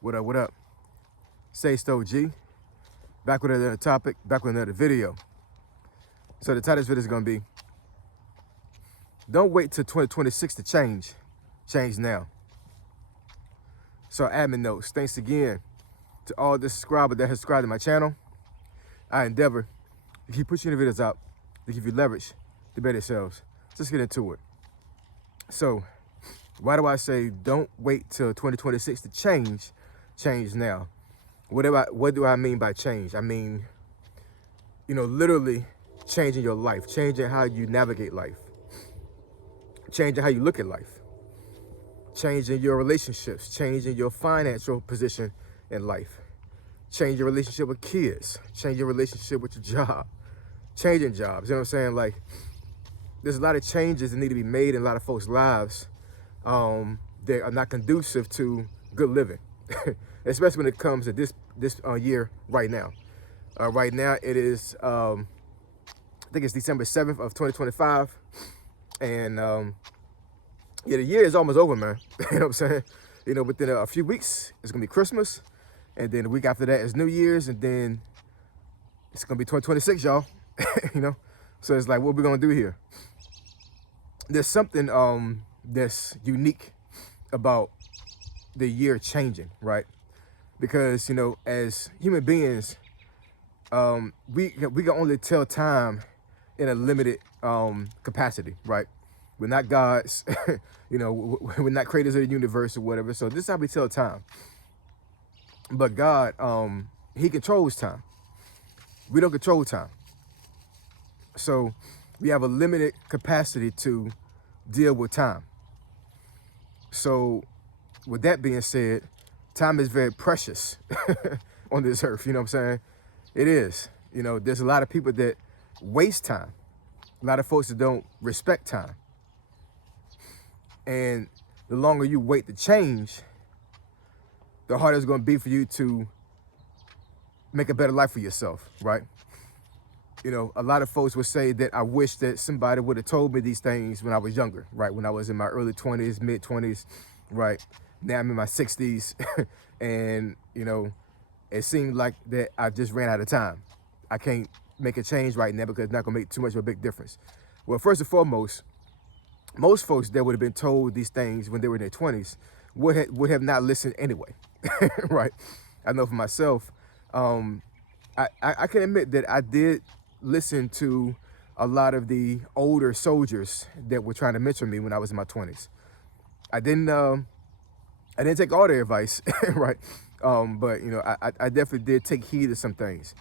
What up, what up? Say Stowe G. Back with another topic, back with another video. So the title of this video is gonna be, don't wait till 2026 to change. Change now. So admin notes, thanks again to all the subscribers that have subscribed to my channel. I endeavor to keep pushing the videos out to give you leverage to better yourselves. Let's get into it. So why do I say don't wait till 2026 to change? Change now. What do I mean by change? I mean, literally changing your life, changing how you navigate life, changing how you look at life, changing your relationships, changing your financial position in life, change your relationship with kids, change your relationship with your job, changing jobs. You know what I'm saying? Like, there's a lot of changes that need to be made in a lot of folks' lives that are not conducive to good living, especially when it comes to this year right now. Right now, it is, I think it's December 7th of 2025. And yeah, the year is almost over, man. You know what I'm saying? Within a few weeks, it's going to be Christmas. And then the week after that is New Year's. And then it's going to be 2026, y'all. So it's like, what we going to do here? There's something that's unique about the year changing, right? Because, as human beings, we can only tell time in a limited capacity, right? We're not gods, we're not creators of the universe or whatever. So this is how we tell time. But God, he controls time. We don't control time. So we have a limited capacity to deal with time. So with that being said, time is very precious on this earth, you know what I'm saying? It is. There's a lot of people that waste time. A lot of folks that don't respect time. And the longer you wait to change, the harder it's going to be for you to make a better life for yourself, right? A lot of folks would say that I wish that somebody would have told me these things when I was younger, right? When I was in my early 20s, mid 20s, right? Now I'm in my 60s and, it seemed like that I just ran out of time. I can't make a change right now because it's not gonna make too much of a big difference. Well, first and foremost, most folks that would have been told these things when they were in their 20s would have not listened anyway, right? I know for myself, I can admit that I did listen to a lot of the older soldiers that were trying to mentor me when I was in my 20s. I didn't take all their advice, right? But I definitely did take heed to some things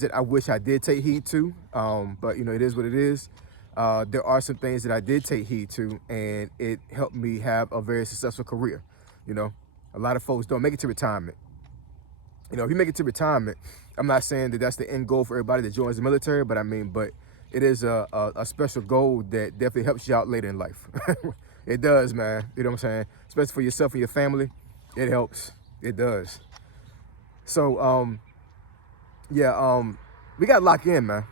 that I wish I did take heed to. But it is what it is. There are some things that I did take heed to, and it helped me have a very successful career. A lot of folks don't make it to retirement. If you make it to retirement, I'm not saying that that's the end goal for everybody that joins the military, but it is a special goal that definitely helps you out later in life. It does, man. You know what I'm saying? Especially for yourself and your family, it helps. It does. So, we got to lock in, man.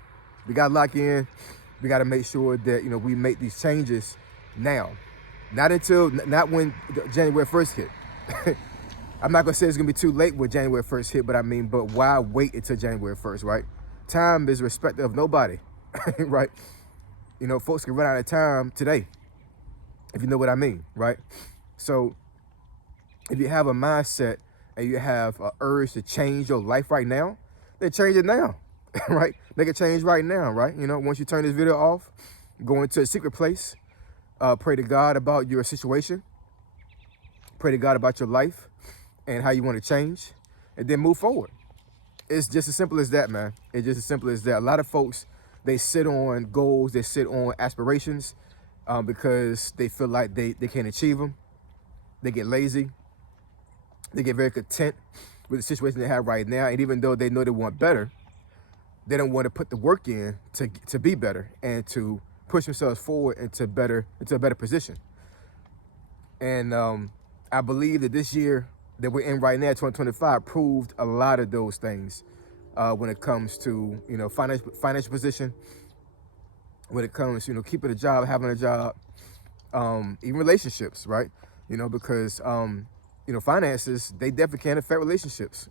We got to lock in. We got to make sure that, we make these changes now. Not when January 1st hit. I'm not going to say it's going to be too late when January 1st hit, but why wait until January 1st, right? Time is respective of nobody, right? Folks can run out of time today, if you know what I mean, right? So if you have a mindset and you have an urge to change your life right now, then change it now, right? Make a change right now, right? Once you turn this video off, go into a secret place, pray to God about your situation, pray to God about your life and how you want to change, and then move forward. It's just as simple as that, man. It's just as simple as that. A lot of folks, they sit on goals, they sit on aspirations because they feel like they can't achieve them. They get lazy. They get very content with the situation they have right now. And even though they know they want better, they don't want to put the work in to be better and to push themselves forward into a better position. And I believe that this year that we're in right now, 2025, proved a lot of those things when it comes to, financial position, when it comes to, keeping a job, having a job, even relationships, right? Because you know, finances, they definitely can affect relationships.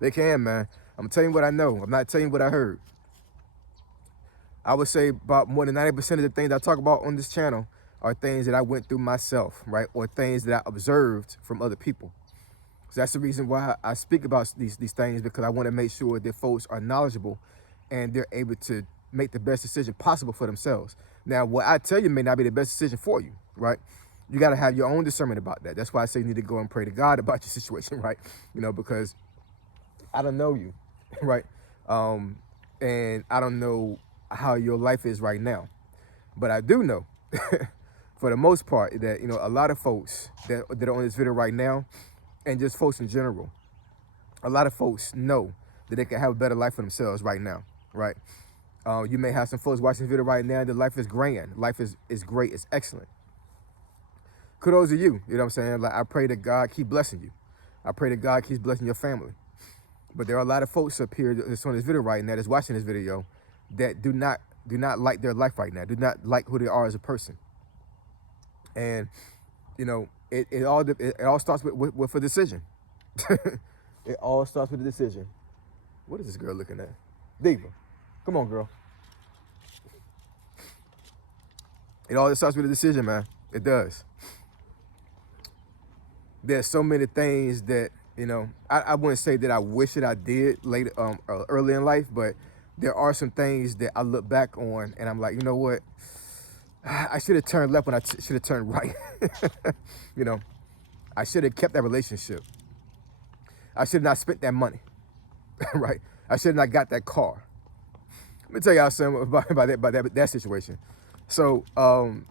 They can, man. I'm telling you what I know. I'm not telling you what I heard. I would say about more than 90% of the things I talk about on this channel are things that I went through myself, right? Or things that I observed from other people. So that's the reason why I speak about these things, because I want to make sure that folks are knowledgeable and they're able to make the best decision possible for themselves. Now, what I tell you may not be the best decision for you, right? You got to have your own discernment about that. That's why I say you need to go and pray to God about your situation, right? You know, because I don't know you, right? And I don't know how your life is right now, but I do know for the most part that, you know, a lot of folks that are on this video right now, and just folks in general, a lot of folks know that they can have a better life for themselves right now, right? You may have some folks watching this video right now that life is grand, life is great, it's excellent. Kudos to you, you know what I'm saying? Like, I pray that God keep blessing you. I pray that God keeps blessing your family. But there are a lot of folks up here that's on this video right now, that's watching this video, that do not like their life right now, do not like who they are as a person. And, you know, it all starts with a decision. It all starts with a decision. What is this girl looking at? Diva, come on, girl. It all starts with a decision, man. It does. There's so many things that, you know, I wouldn't say that I wish that I did later, early in life, but there are some things that I look back on and I'm like, you know what? I should have turned left when I should have turned right. You know, I should have kept that relationship. I should have not spent that money, right? I should have not got that car. Let me tell y'all something about that situation. So, and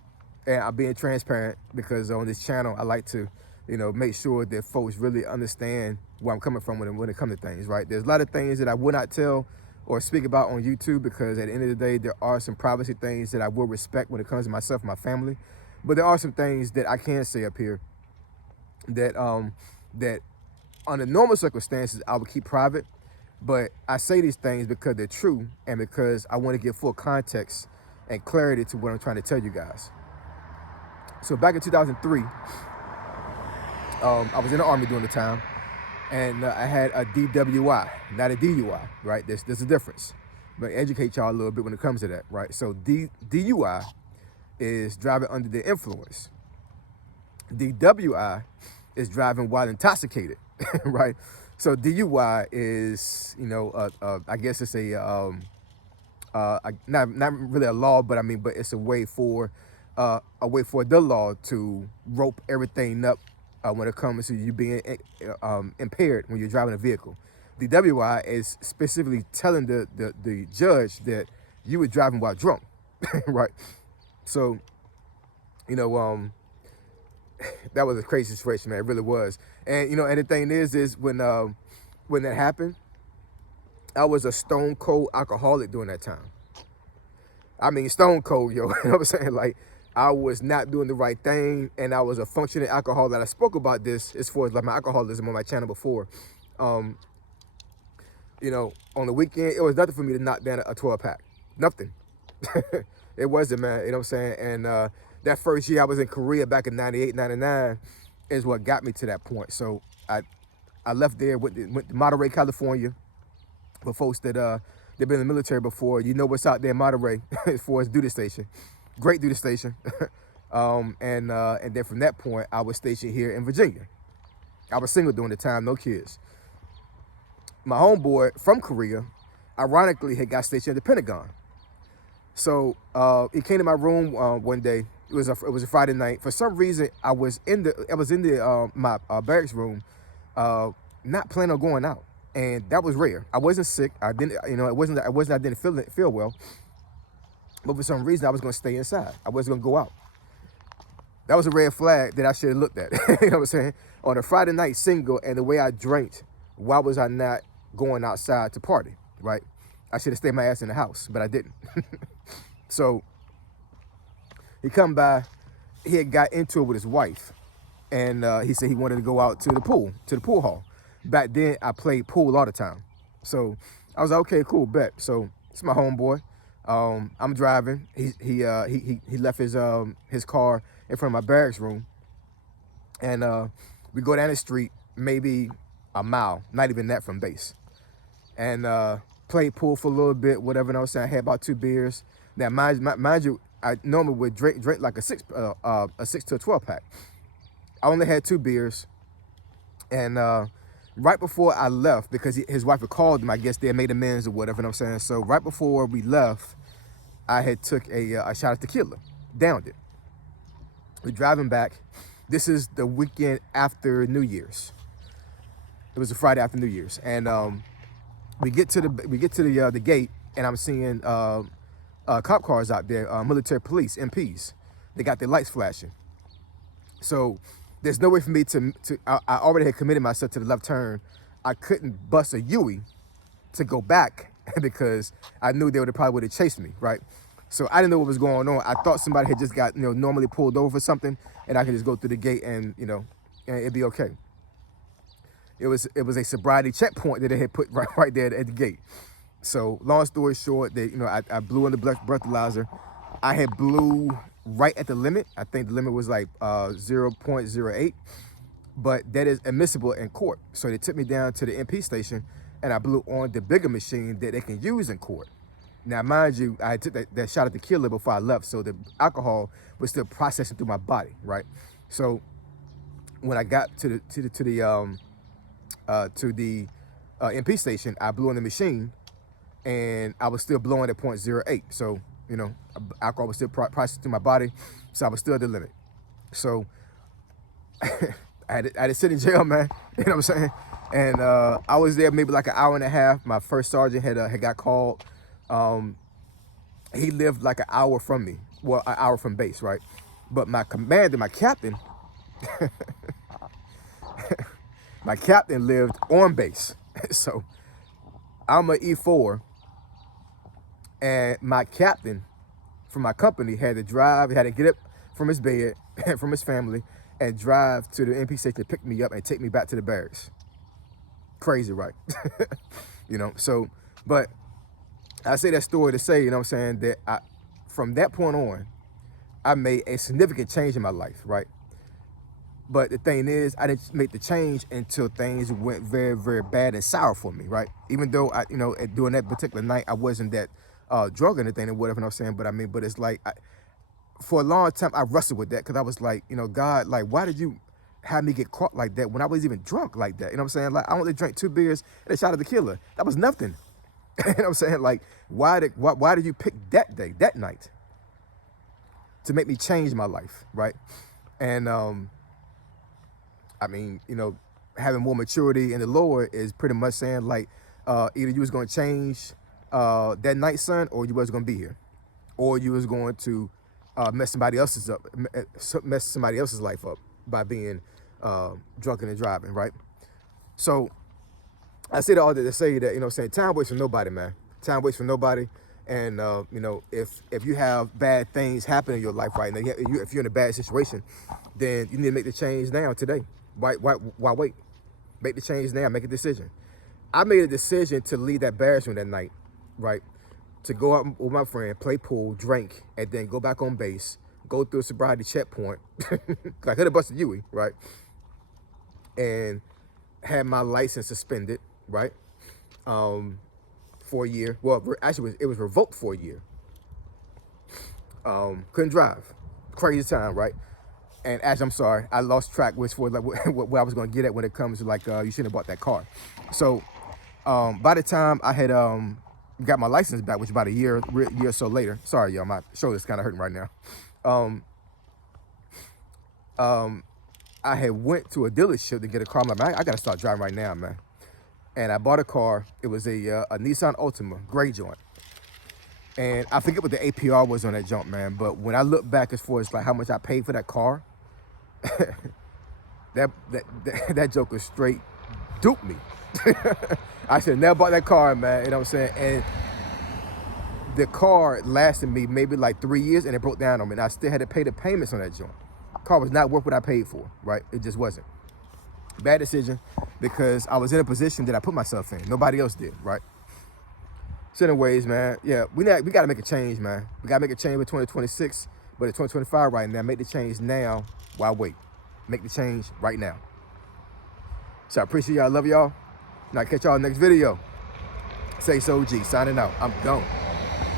I'm being transparent because on this channel, I like to, you know, make sure that folks really understand where I'm coming from when it comes to things, right? There's a lot of things that I would not tell or speak about on YouTube, because at the end of the day, there are some privacy things that I will respect when it comes to myself and my family. But there are some things that I can say up here that that under normal circumstances I would keep private. But I say these things because they're true and because I want to give full context and clarity to what I'm trying to tell you guys. So back in 2003, I was in the Army during the time, and I had a DWI, not a DUI, right? There's a difference. But educate y'all a little bit when it comes to that, right? So DUI is driving under the influence. DWI is driving while intoxicated, right? So DUI is, you know, I guess it's not really a law, but I mean, but it's a way for the law to rope everything up when it comes to you being impaired when you're driving a vehicle. The WI is specifically telling the judge that you were driving while drunk, right? So, you know, that was a crazy situation, man. It really was. And, you know, and the thing is when that happened, I was a stone cold alcoholic during that time. I mean, stone cold, yo. You know what I'm saying? Like, I was not doing the right thing, and I was a functioning alcoholic. I spoke about this as far as like my alcoholism on my channel before. You know, on the weekend, it was nothing for me to knock down a 12-pack. Nothing. It wasn't, man. You know what I'm saying? And that first year I was in Korea back in 98, 99 is what got me to that point. So I left there, went to Monterey, California. For folks that they've been in the military before, you know what's out there in Monterey as far as duty station. Great duty station. And then from that point, I was stationed here in Virginia. I was single during the time, no kids. My homeboy from Korea, ironically, had got stationed at the Pentagon. So he came to my room one day. It was a Friday night. For some reason, I was in my barracks room, not planning on going out, and that was rare. I wasn't sick. I didn't, you know, I didn't feel well. But for some reason, I was going to stay inside. I wasn't going to go out. That was a red flag that I should have looked at. You know what I'm saying? On a Friday night single, and the way I drank, why was I not going outside to party, right? I should have stayed my ass in the house, but I didn't. So he come by, he had got into it with his wife, and he said he wanted to go out to the pool hall. Back then, I played pool all the time. So I was like, okay, cool, bet. So it's my homeboy. I'm driving. He left his car in front of my barracks room, and We go down the street, maybe a mile, not even that from base. And played pool for a little bit, whatever. You know what I'm saying? I had about 2 beers. Now, mind you, I normally would drink like a 6 to a 12 pack. I only had 2 beers. And right before I left, because his wife had called him, I guess they had made amends or whatever, you know what I'm saying? So right before we left, I had took a shot of tequila, downed it. We're driving back. This is the weekend after New Year's. It was a Friday after New Year's, and we get to the gate, and I'm seeing cop cars out there, military police, MPs. They got their lights flashing. So there's no way for me I already had committed myself to the left turn. I couldn't bust a Yui to go back because I knew they would have chased me, right? So I didn't know what was going on. I thought somebody had just got, normally pulled over or something, and I could just go through the gate and, and it'd be okay. It was a sobriety checkpoint that they had put right there at the gate. So long story short, I blew on the breathalyzer. I had blew right at the limit. I think the limit was like 0.08, but that is admissible in court. So they took me down to the MP station, and I blew on the bigger machine that they can use in court. Now, mind you, I took that shot of tequila before I left, so the alcohol was still processing through my body, right? So when I got to the MP station, I blew on the machine, and I was still blowing at 0.08. So, alcohol was still processing through my body, so I was still at the limit. So I had to sit in jail, man. You know what I'm saying? And I was there maybe like an hour and a half. My first sergeant had got called. He lived like an hour from me. Well, an hour from base, right? But my commander, my captain, my captain lived on base. So I'm an E4, and my captain from my company had to get up from his bed, from his family, and drive to the MP station to pick me up and take me back to the barracks. Crazy, right? So, but I say that story to say, that from that point on, I made a significant change in my life, right? But the thing is, I didn't make the change until things went very, very bad and sour for me, right? Even though during that particular night, I wasn't that drunk or anything or whatever, but it's like, for a long time, I wrestled with that because I was like, God, like, why did you have me get caught like that when I was even drunk like that? You know what I'm saying? Like, I only drank 2 beers and a shot of tequila. That was nothing. You know what I'm saying? Like, why did you pick that night to make me change my life, right? And having more maturity in the Lord is pretty much saying, like, either you was going to change that night, son, or you was going to be here, or you was going to mess somebody else's life up by being drunken and driving, right? So I say that all that to say that, time waits for nobody, man. Time waits for nobody. And, if you have bad things happen in your life right now, if you're in a bad situation, then you need to make the change now, today. Why wait? Make the change now. Make a decision. I made a decision to leave that barracks room that night, right? To go out with my friend, play pool, drink, and then go back on base, go through a sobriety checkpoint. I could have busted Yui, right? And had my license suspended, right? For a year. Well, actually, it was revoked for a year. Couldn't drive. Crazy time, right? And actually, I'm sorry, I lost track which for like what I was going to get at when it comes to like you shouldn't have bought that car. So by the time I had got my license back, which about a year or so later. Sorry, y'all, my shoulder's kind of hurting right now. I had went to a dealership to get a car. I'm like, man, I got to start driving right now, man. And I bought a car. It was a Nissan Altima, gray joint. And I forget what the APR was on that junk, man. But when I look back as far as like how much I paid for that car, that joker straight duped me. I should have never bought that car, man. You know what I'm saying? And the car lasted me maybe like 3 years, and it broke down on me. And I still had to pay the payments on that joint. The car was not worth what I paid for, right? It just wasn't. Bad decision, because I was in a position that I put myself in. Nobody else did, right? So anyways, man, yeah, we got to make a change, man. We got to make a change with 2026, but it's 2025 right now. Make the change now. Why wait? Make the change right now. So I appreciate y'all. I love y'all. And I'll catch y'all next video. Say so G, signing out. I'm gone.